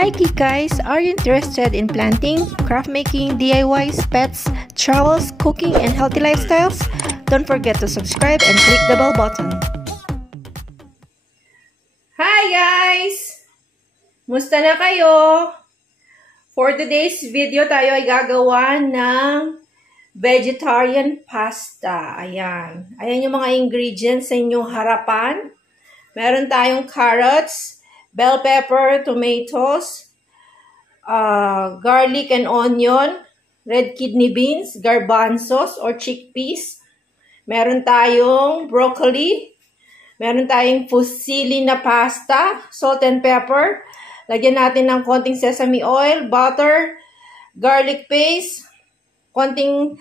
Hi guys, are you interested in planting, craft making, DIYs, pets, travels, cooking, and healthy lifestyles? Don't forget to subscribe and click the bell button. Hi guys! Musta na kayo? For today's video tayo ay gagawa ng vegetarian pasta. Ayan. Ayan yung mga ingredients sa inyong harapan. Meron tayong carrots, bell pepper, tomatoes, garlic and onion, red kidney beans, garbanzos or chickpeas. Meron tayong broccoli. Meron tayong fusilli na pasta, salt and pepper. Lagyan natin ng konting sesame oil, butter, garlic paste, konting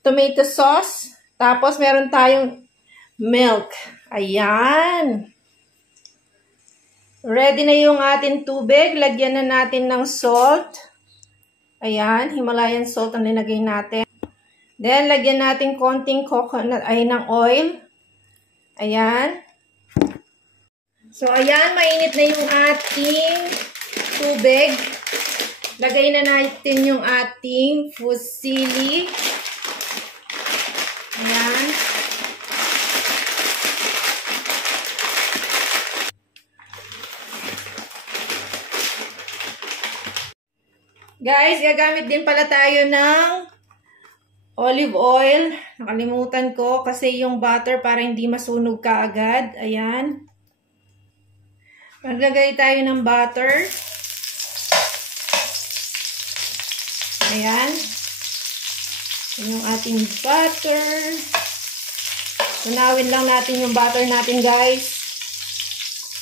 tomato sauce. Tapos meron tayong milk. Ayan. Ready na yung ating tubig. Lagyan na natin ng salt. Ayan, Himalayan salt ang linagay natin. Then, lagyan natin konting coconut, ng oil. Ayan. So, ayan, mainit na yung ating tubig. Lagay na natin yung ating fusilli. Ayan. Guys, gagamit din pala tayo ng olive oil. Nakalimutan ko kasi yung butter para hindi masunog kaagad. Ayan. Maglagay tayo ng butter. Ayan. Yung ating butter. Tunawin lang natin yung butter natin, guys.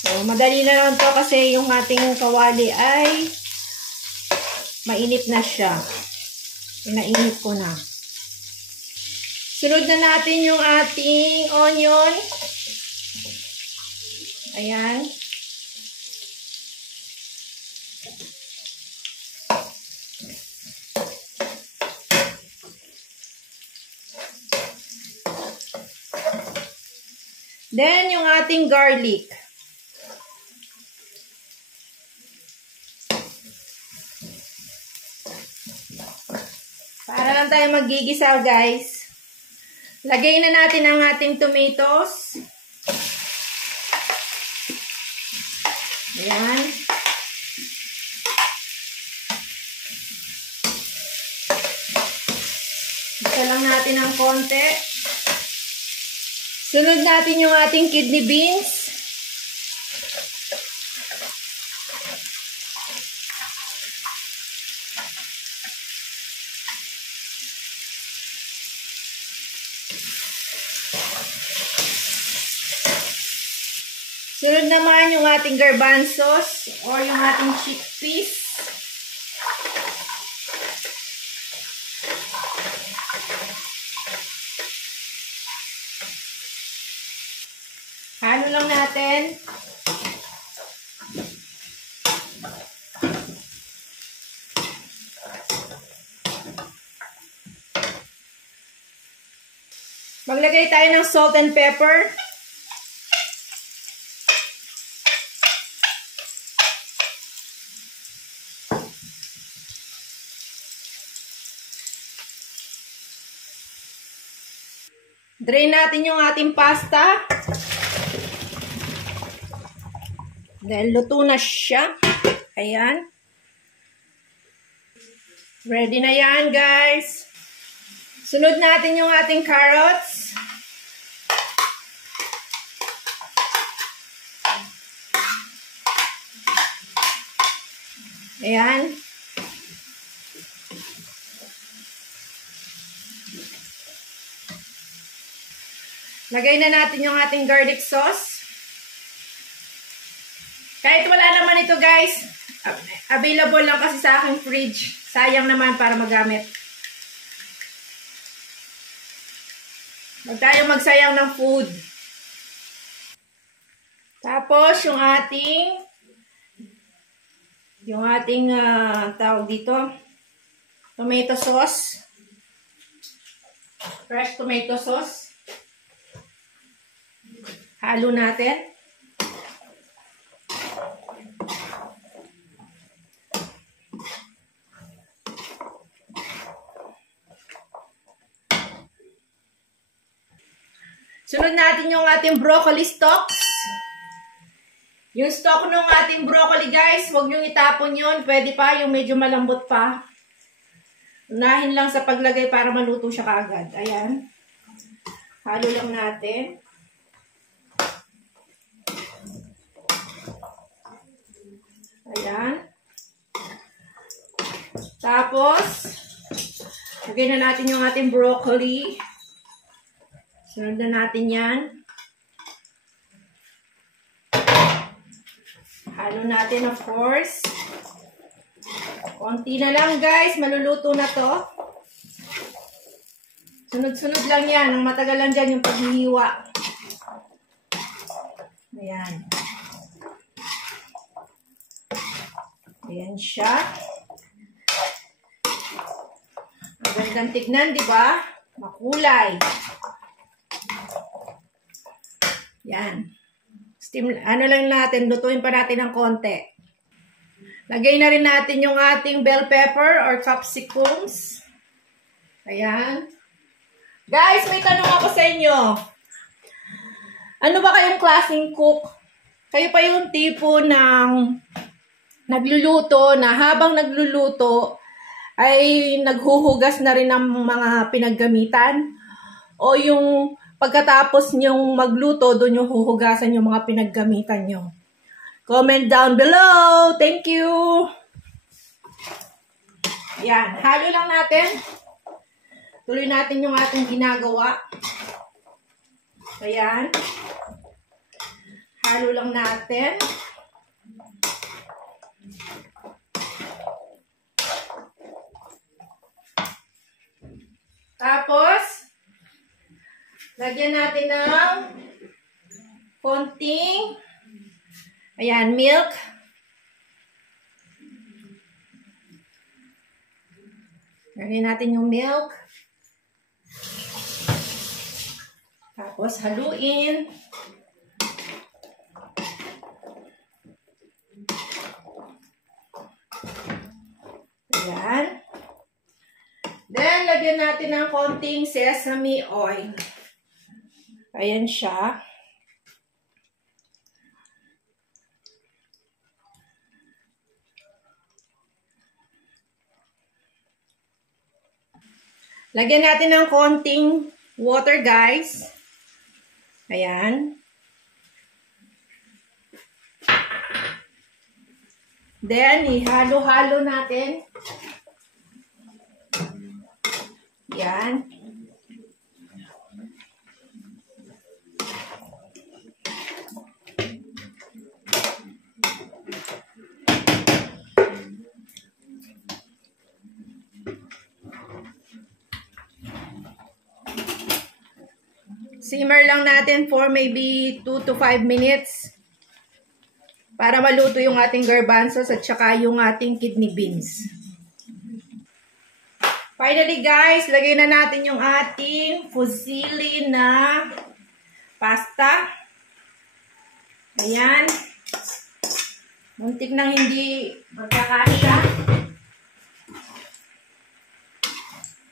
So, madali na lang to kasi yung ating kawali ay mainit na siya. Pinainit ko na. Sunod na natin yung ating onion. Ayan. Then, yung ating garlic. Para lang tayo magigisa, guys. Lagay na natin ang ating tomatoes. Ayan. Isa lang natin ng konti. Sunod natin yung ating kidney beans. Sunod naman yung ating garbanzos or yung ating chickpeas. Halo lang natin. Maglagay tayo ng salt and pepper. Drain natin yung ating pasta. Dahil luto na siya. Ayan. Ready na yan, guys. Sunod natin yung ating carrots. Ayan. Lagay na natin yung ating garlic sauce. Kahit wala naman ito, guys, available lang kasi sa aking fridge. Sayang naman para magamit. Huwag tayo magsayang ng food. Tapos, yung ating tawag dito, tomato sauce. Fresh tomato sauce. Halo natin. Sunod natin yung ating broccoli stalks. Yung stalk ng ating broccoli, guys, huwag nyo itapon yun. Pwede pa, yung medyo malambot pa. Unahin lang sa paglagay para maluto siya kaagad. Ayan. Halo lang natin. Ayan. Tapos, lagay na natin yung ating broccoli. Sunod na natin yan. Halo natin, of course. Konti na lang, guys. Maluluto na to. Sunod-sunod lang yan. Ang matagal lang dyan yung paghihiwa. Ayan. Ayan siya. Ang gandang tignan, di ba? Makulay. Yan. Steam, ano lang natin, lutuin pa natin ng konti. Lagay na rin natin yung ating bell pepper or capsicums. Ayan. Guys, may tanong ako sa inyo. Ano ba kayong klaseng cook? Kayo pa yung tipo ng nagluluto na habang nagluluto ay naghuhugas na rin ng mga pinaggamitan? O yung pagkatapos nyong magluto, doon yung huhugasan yung mga pinaggamitan nyo? Comment down below. Thank you. Yan. Halo lang natin. Tuloy natin yung ating ginagawa. Ayan. Halo lang natin. Tapos, lagyan natin ng konting ayan, milk. Lagyan natin yung milk. Tapos, haluin. Ayan. Then, lagyan natin ng konting sesame oil. Ayan siya. Lagyan natin ng konting water, guys. Ayan. Then, ihalo-halo natin. Ayan. Simmer lang natin for maybe 2 to 5 minutes para maluto yung ating garbanzos at saka yung ating kidney beans. Finally, guys, lagay na natin yung ating fusilli na pasta. Ayan. Muntik nang hindi magkakasya.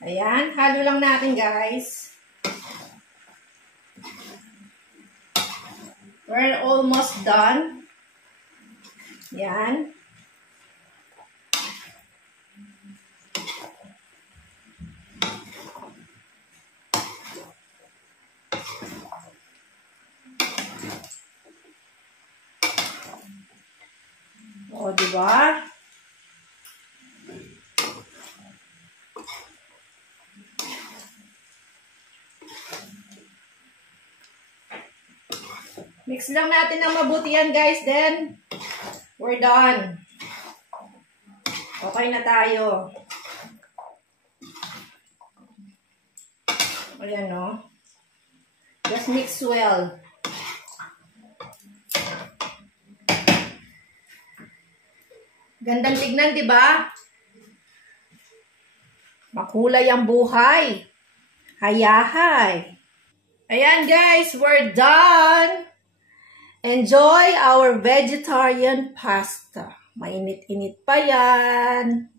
Ayan. Halo lang natin, guys. We're almost done. Yan. O, diba? Mix lang natin ng mabuti yan, guys. Then, we're done. Okay na tayo. Ayan, no? Just mix well. Gandang tignan, di ba? Makulay ang buhay. Hayahay. Ayan, guys. We're done. Enjoy our vegetarian pasta. Mainit-init pa yan.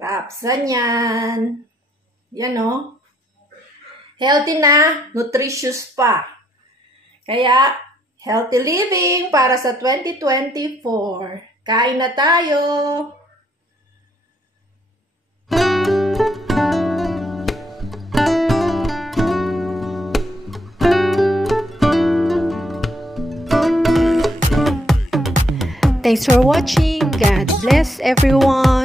Rapsan yan. Yan, no? healthy na, nutritious pa. Kaya, healthy living para sa 2024. Kain na tayo! Thanks for watching. God bless everyone.